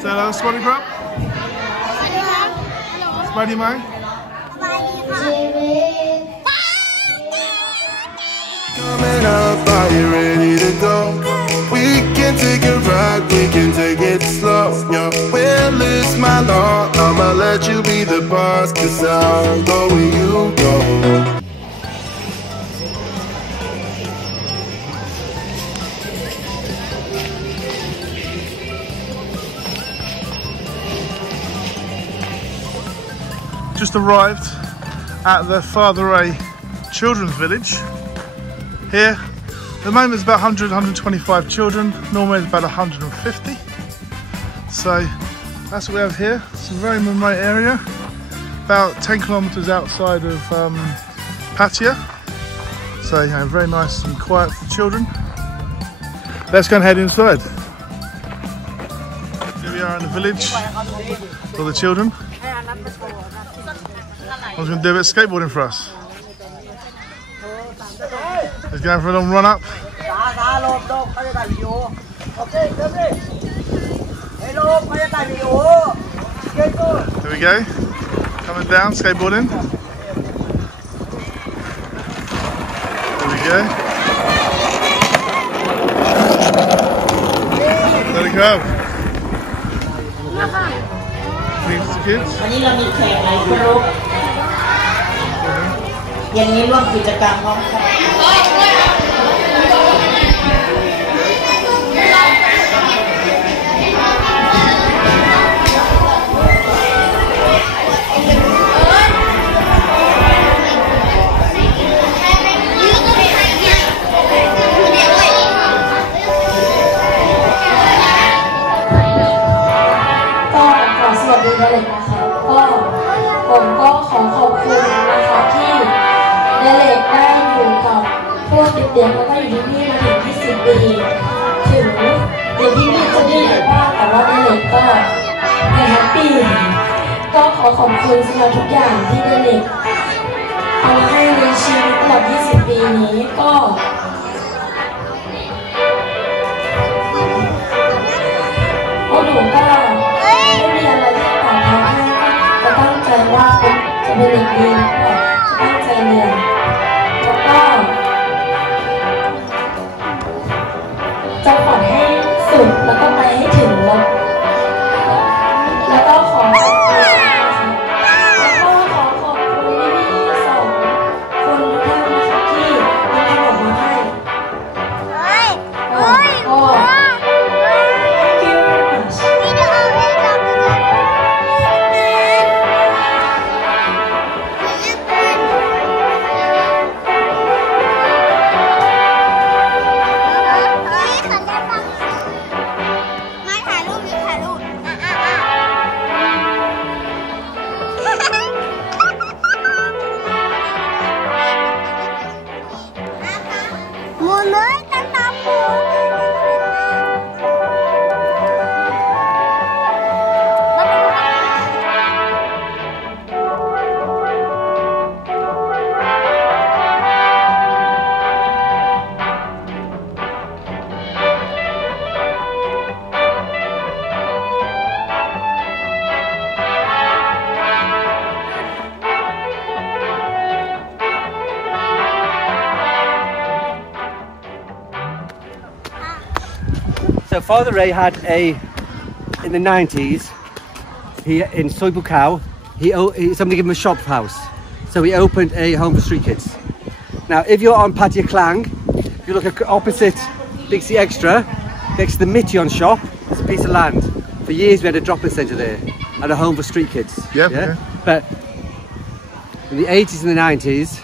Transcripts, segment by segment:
Say hello, Spotty Prop. Spotty Mai. Coming up, are you ready to go? We can take a ride, we can take it slow. Your will is my law, I'ma let you be the boss, 'cause I'll go where you go. Just arrived at the Father Ray Children's Village. Here, at the moment it's about 125 children, normally it's about 150. So that's what we have here. It's a very remote area, about 10 kilometres outside of Pattaya. So, you know, very nice and quiet for children. Let's go and head inside. Here we are in the village for the children. I was going to do a bit of skateboarding for us. Let's go for a little run up. There we go. Coming down, skateboarding. There we go. Let it go. Thanks to kids. อย่างนี้ร่วมกิจกรรมพร้อมกัน ก็ขอสวัสดีเลยนะคะก็ผมก็ขอขอบคุณนะคะที่เด็กได้อยู่กับพวกเด็กๆแล้วก็อยู่ที่นี่มาถึง20 ปีถึงเด็กที่นี่จะได้เด็กมากแต่ว่าเด็กก็แฮปปี้ก็ขอขอบคุณสำหรับทุกอย่างที่เด็กเอามาให้ในชีวิตตลอด20 ปีนี้ก็พวกหนูก็ไม่มีอะไรที่ตอบแทนให้ก็ตั้งใจว่าจะเป็นเด็กดีจะตั้งใจเรียนแล้วก็จะฝันให้สุดแล้วก็ไปให้ถึงแล้วก็ขอขอบคุณแล้วก็ขอขอบคุณพี่ๆสองคนทุกท่านนะคะที่มีขนมมาให้ก็ So Father Ray had in the 90s, in Soi Buakhao, somebody gave him a shop house. So he opened a home for street kids. Now if you're on Pattaya Klang, if you look at opposite Big C Extra, next to the Mityon shop, there's a piece of land. For years we had a drop-in centre there and a home for street kids. Yep, yeah. But in the 80s and the 90s,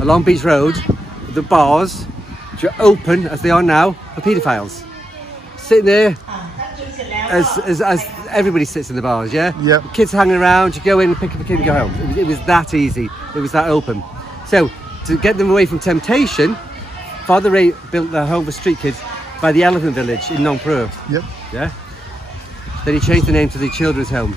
along Beach Road, the bars, which are open as they are now, for paedophiles. Sitting there as everybody sits in the bars, yeah? Yep. Kids hanging around, you go in, pick up a kid and go home. It was that easy, it was that open. So, to get them away from temptation, Father Ray built the home for street kids by the Elephant Village in Nong Prue. Yep. Yeah? Then he changed the name to the Children's Home.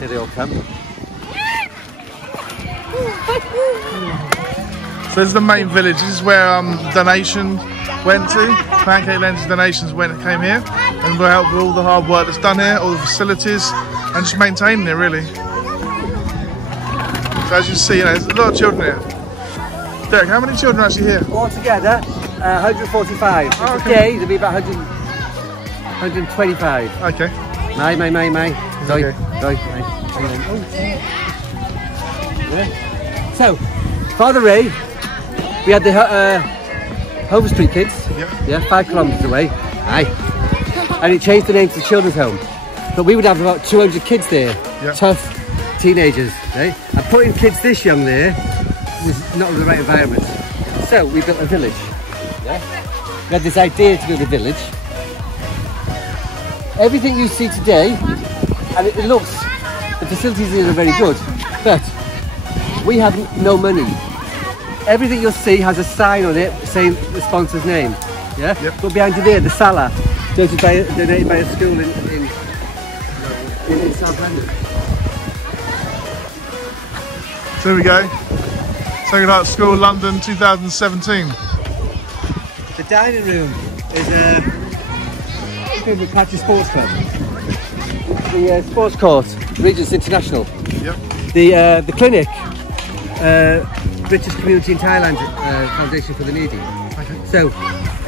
Here they all come. So this is the main village. This is where donation went to. Pancake Len's donations came here. and we'll help with all the hard work that's done here, all the facilities, and just maintaining it really. So as you see, you know, there's a lot of children here. Derek, how many children are actually here? Altogether, 145. Oh, okay. Today, there'll be about 125. Okay. May. Sorry. Okay. Sorry. Yeah. So, Father Ray, we had the Home Street Kids. Yeah, 5 kilometres away. Aye. And it changed the name to the Children's Home. But we would have about 200 kids there. Yeah. Tough teenagers. Eh? And putting kids this young there is not the right environment. So we built a village. Yeah? We had this idea to build a village. Everything you see today, and it looks, the facilities here are very good, but we have no money. Everything you'll see has a sign on it saying the sponsor's name. Yeah? Yep. But behind you there, the Salah, donated by a school in South London. So here we go. Second Art School, London, 2017. The dining room is a Pattaya Sports Club. The sports court, Regents International. Yep. The clinic, richest community in Thailand, Foundation for the Needy. Okay. So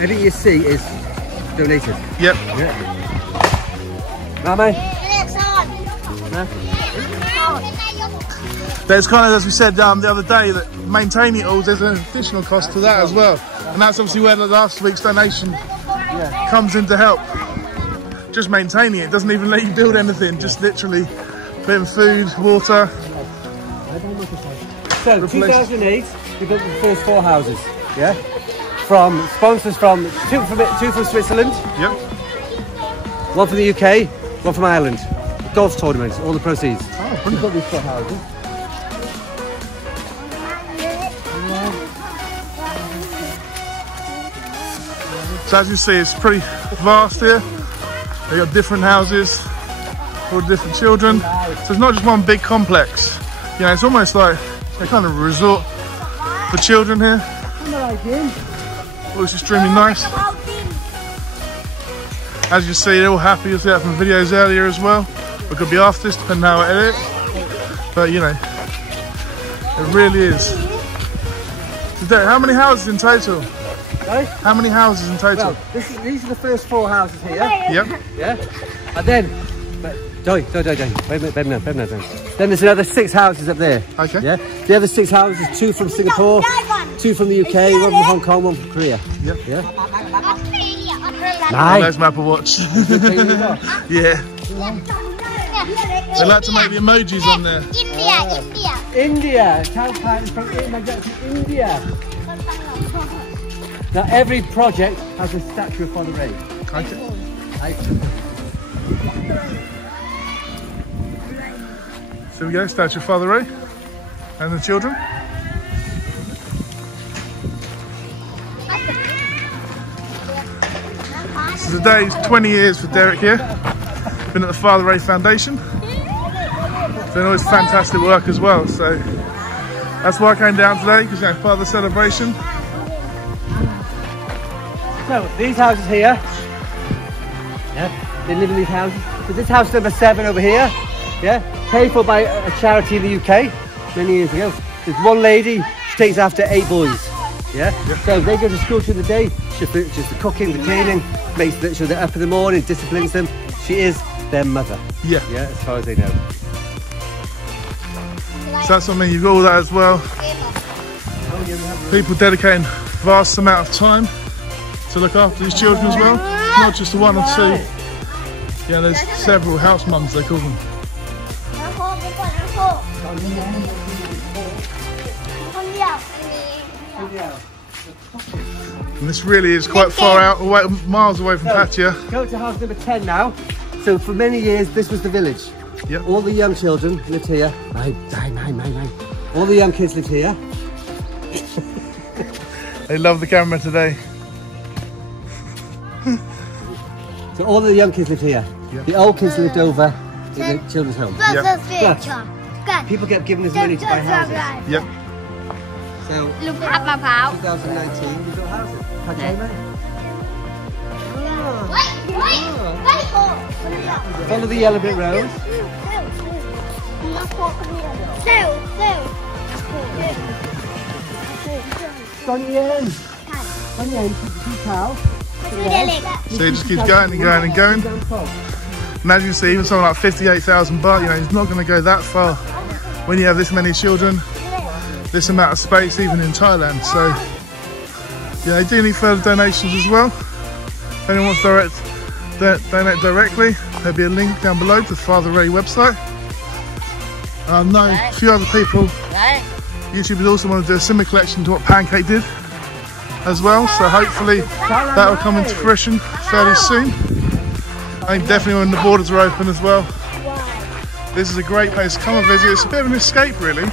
everything you see is donated. Yep. Yeah. Mama? There's kind of, as we said the other day, that maintaining it all, there's an additional cost to that as well. And that's obviously where the last week's donation comes in to help. Just maintaining it, doesn't even let you build anything, just literally putting food, water. So 2008, we built the first 4 houses, yeah? From sponsors from two from Switzerland, Yep. 1 from the UK, 1 from Ireland. Golf tournaments, all the proceeds. Oh, We built these 4 houses. So as you see, it's pretty vast here. They've got different houses for different children. So it's not just one big complex. You know, it's almost like a kind of a resort for children here, which is extremely nice. As you see, they're all happy. You'll see that from videos earlier as well. It could be after this, depending on how I edit it. But you know, it really is. Today, how many houses in total? Right? How many houses in total? Well, these are the first 4 houses here. Yep. Yeah. And then, wait a minute. Then there's another 6 houses up there. Okay. Yeah. The other 6 houses, 2 from Singapore, 2 from the UK, 1 from Hong Kong, 1 from Korea. Yep. Yeah. Oh, there's my Apple Watch. Yeah. They like to make the emojis on there. India. Thailand is from India. Now every project has a statue of Father Ray. Okay. So we go, statue of Father Ray and the children. So today's 20 years for Derek here. Been at the Father Ray Foundation. Doing all this fantastic work as well. So that's why I came down today, because you know, part of the celebration. So these houses here, yeah, they live in these houses. So this house number 7 over here, yeah, paid for by a charity in the UK many years ago. There's one lady, she takes after 8 boys, yeah. So they go to school during the day. She's the cooking, the cleaning, makes sure they're up in the morning, disciplines them. She is their mother. Yeah. Yeah, as far as they know. So that's something, you've got all that as well. People dedicating vast amount of time to look after these children as well. Not just the 1 or 2. Yeah, there's several house mums, they call them. And this really is quite far out, miles away from Pattaya. Go to house number 10 now. So for many years, this was the village. Yep. All the young children lived here. All the young kids lived here. They love the camera today. So all the young kids lived here. Yep. The old kids lived over in the children's home. Yep. People kept giving us money to buy houses. Yep. So 2019, we built houses. Pattaya. Follow the yellow brick road. So it just keeps going and going and going. And as you can see, even something like 58,000 baht, you know, he's not going to go that far when you have this many children, this amount of space, even in Thailand. So, yeah, they do need further donations as well. If anyone wants to donate directly, there'll be a link down below to Father Ray website. I know a few other people, YouTubers also want to do a similar collection to what Pancake did as well. So hopefully that will come into fruition fairly soon. I think definitely when the borders are open as well. This is a great place to come and visit. It's a bit of an escape really,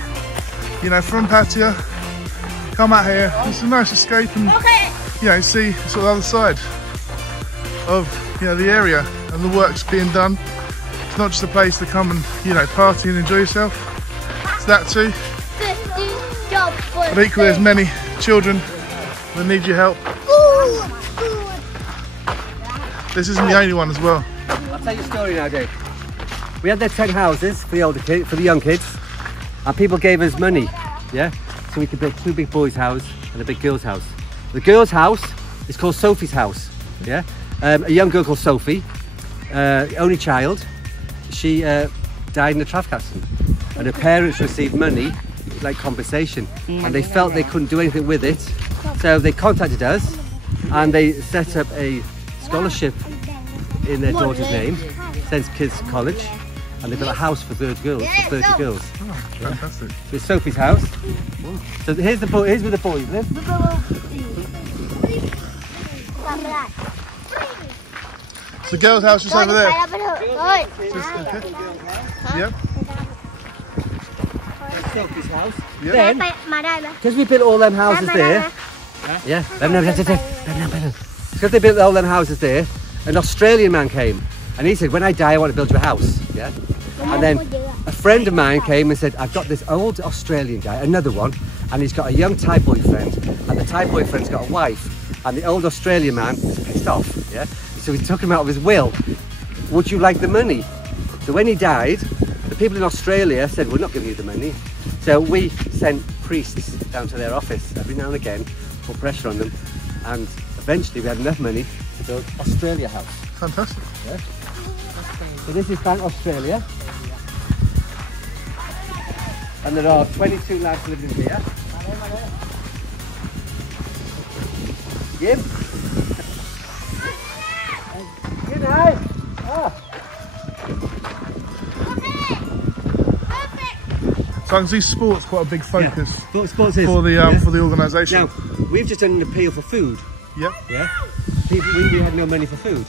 you know, from Pattaya. Come out here, it's a nice escape and, you know, see sort of the other side of, you know, the area and the work's being done. It's not just a place to come and, you know, party and enjoy yourself. It's that too. But equally there's many children that need your help. This isn't the only one as well. I'll tell you a story now, Dave. We had the 10 houses for the older kids, for the young kids, and people gave us money, yeah? So we could build 2 big boys' house and a big girls' house. The girls' house is called Sophie's house, yeah? A young girl called Sophie, only child. She died in a traffic accident, and her parents received money, like compensation, and they felt they couldn't do anything with it, so they contacted us, and they set up a scholarship in their daughter's name, sends kids to college, and they've got a house for 30 girls. Oh, fantastic. So it's Sophie's house. So here's where the boys live. The girls' house is over there. Yep. Sophie's house. Yep. Then, because we built all them houses there, yeah, because they built all them houses there, an Australian man came and he said, when I die I want to build you a house, yeah. And then a friend of mine came and said, I've got this old Australian guy, another one, and he's got a young Thai boyfriend, and the Thai boyfriend's got a wife, and the old Australian man is pissed off, yeah. So he took him out of his will. Would you like the money? So when he died, the people in Australia said, we're not giving you the money. So we sent priests down to their office every now and again, put pressure on them, and eventually we had enough money to build Australia House. Fantastic. Yeah? So this is Bank Australia. And there are 22 lads living here. Jim? Good night. Ah. So I can see sports quite a big focus Sports is, for the organisation. Now, we've just done an appeal for food. Yep. Yeah. We had no money for food.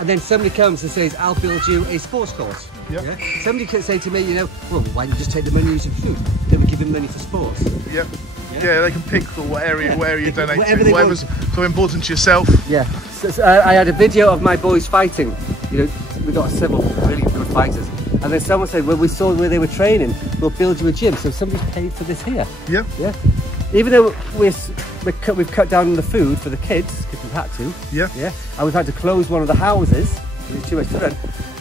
And then somebody comes and says, I'll build you a sports course. Yep. Yeah. Somebody could say to me, you know, well, why don't you just take the money and use it for food? Then we give them money for sports. Yep. Yeah, they can pick for what area you donate Whatever to, whatever's so important to yourself. Yeah. So I had a video of my boys fighting. You know, we got several really good fighters. And then someone said, well, we saw where they were training, we'll build you a gym. So somebody's paid for this here. Yep. Yeah. Even though we've cut down on the food for the kids, because we've had to. Yeah. Yeah. And we've had to close one of the houses, because it's too much to run.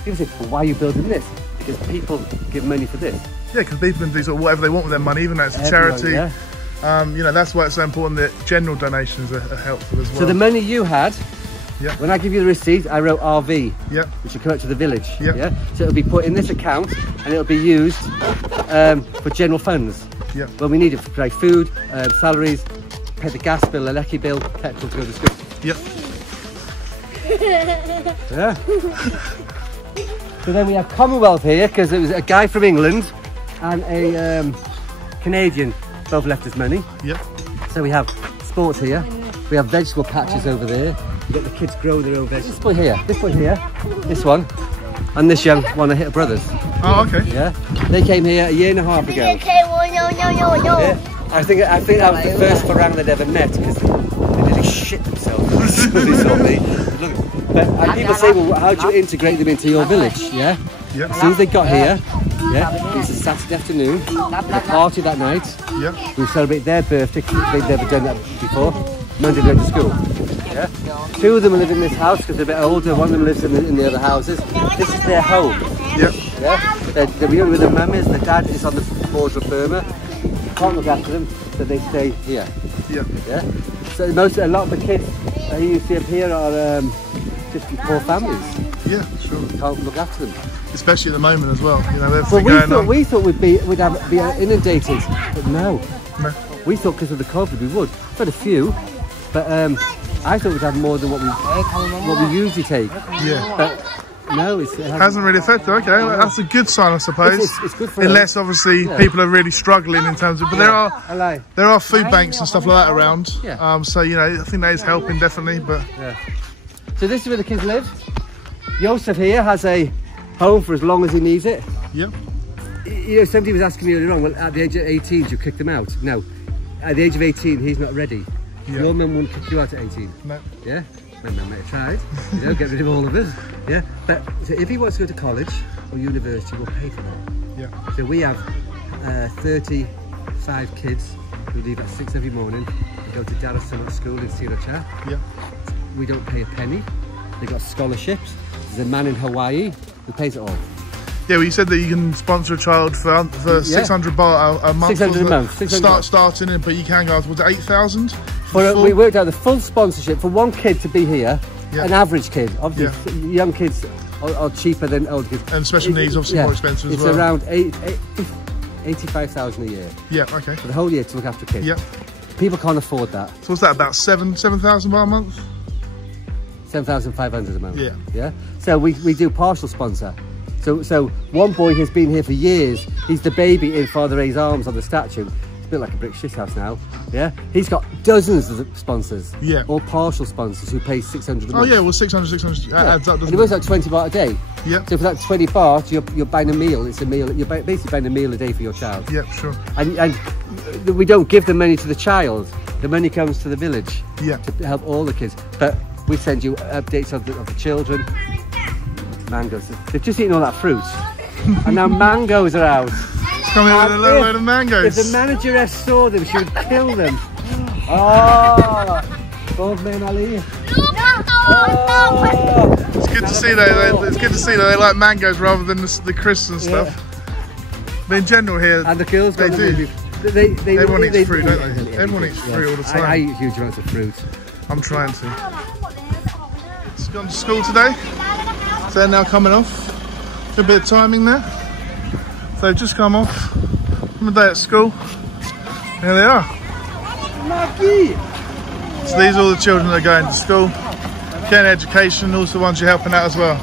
People say, well, why are you building this? Because people give money for this. Yeah, because people can do sort of whatever they want with their money, even though it's a charity. Yeah. You know, that's why it's so important that general donations are helpful as well. So the money you had, yeah. When I give you the receipt, I wrote RV, yeah. which will come out to the village. Yeah. Yeah. So it'll be put in this account and it'll be used for general funds. Yeah. Well, we need it for like food, salaries, pay the gas bill, electric bill, petrol to go to school. Yep. Yeah. So then we have Commonwealth here because it was a guy from England and a Canadian both left us money. Yep. So we have sports here. We have vegetable patches over there. You get the kids grow their own vegetables. This boy here, this one, and this young one are Hitter Brothers. Oh, okay. Yeah. They came here a year and a half ago. Yeah. I think that was the first Farang they'd ever met because they nearly shit themselves when they saw me. Look, but people say, well, how do you integrate them into your village? Yeah. Yep. As soon as they got here, yeah, it's a Saturday afternoon, a party that night. Yep. We celebrate their birthday, they've never done that before. Monday they go to school. Yeah. 2 of them live in this house because they're a bit older. 1 of them lives in the other houses. This is their home. Yep. Yeah. They're young with their mum is. Their dad is on the border of Burma. Can't look after them, so they stay here. Yep. Yeah. So a lot of the kids you see up here are just poor families. Yeah, sure. Can't look after them. Especially at the moment as well. You know, Well, we thought we'd be inundated, but no. No. We thought because of the COVID we would. We've had a few, but I thought we'd have more than what we usually take. Yeah. But no, it hasn't really affected. Okay, well, that's a good sign, I suppose. It's good for unless obviously people are really struggling in terms of. But there are food banks and stuff like that around. Yeah. So you know, I think that is helping definitely. But yeah. So this is where the kids live. Joseph here has a home for as long as he needs it. Yep. You know, somebody was asking me earlier on, well, at the age of 18, do you kick them out? No. At the age of 18, he's not ready. Yeah. Your mum wouldn't kick you out at 18. No. Yeah? My mum might have tried. You know, get rid of all of us. Yeah? But so if he wants to go to college or university, we'll pay for that. Yeah. So we have 35 kids who leave at 6 every morning and go to Dar es Salaam school in Sriracha. Yeah. We don't pay a penny. They've got scholarships. There's a man in Hawaii who pays it all. Yeah, well, you said that you can sponsor a child for 600 baht a month. 600 a month. 600 starting it, but you can go towards 8,000. Well, we worked out the full sponsorship for 1 kid to be here. Yeah. An average kid, obviously, young kids are cheaper than older kids. And special needs, obviously, more expensive as well. It's around 85,000 a year. Yeah, okay. For the whole year to look after kids. Yeah. People can't afford that. So what's that, about 7,000 baht a month? 7,500 a month. Yeah. Yeah. So we do partial sponsor. So 1 boy has been here for years. He's the baby in Father A's arms on the statue. It's a bit like a brick shit house now. Yeah. He's got dozens of sponsors. Yeah. Or partial sponsors who pay 600 a month. Oh yeah, well 600 adds up, doesn't and it works out 20 baht a day. Yeah. So for that 20 baht, you're buying a meal. It's a meal. You're basically buying a meal a day for your child. Yeah, sure. And we don't give the money to the child. The money comes to the village. Yeah. To help all the kids. But we send you updates of the children. Mangoes. They've just eaten all that fruit. And now mangoes are out. It's coming with a load of mangoes. If the manageress saw them, she would kill them. Oh! Both men Ali. Oh. It's good to see that. It's good to see that they like mangoes rather than the crisps and stuff. Yeah. But in general here, and the girls they do. Everyone eats fruit, don't they? Everyone eats fruit all the time. I eat huge amounts of fruit. I'm trying to. It's gone to school today. So they're now coming off. A bit of timing there. So they've just come off from a day at school. Here they are. So these are all the children that are going to school, getting education, also ones you're helping out as well.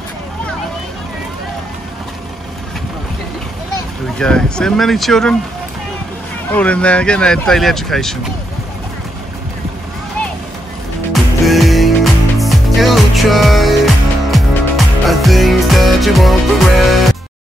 Here we go. See many children all in there getting their daily education. Things you try are things that you won't regret.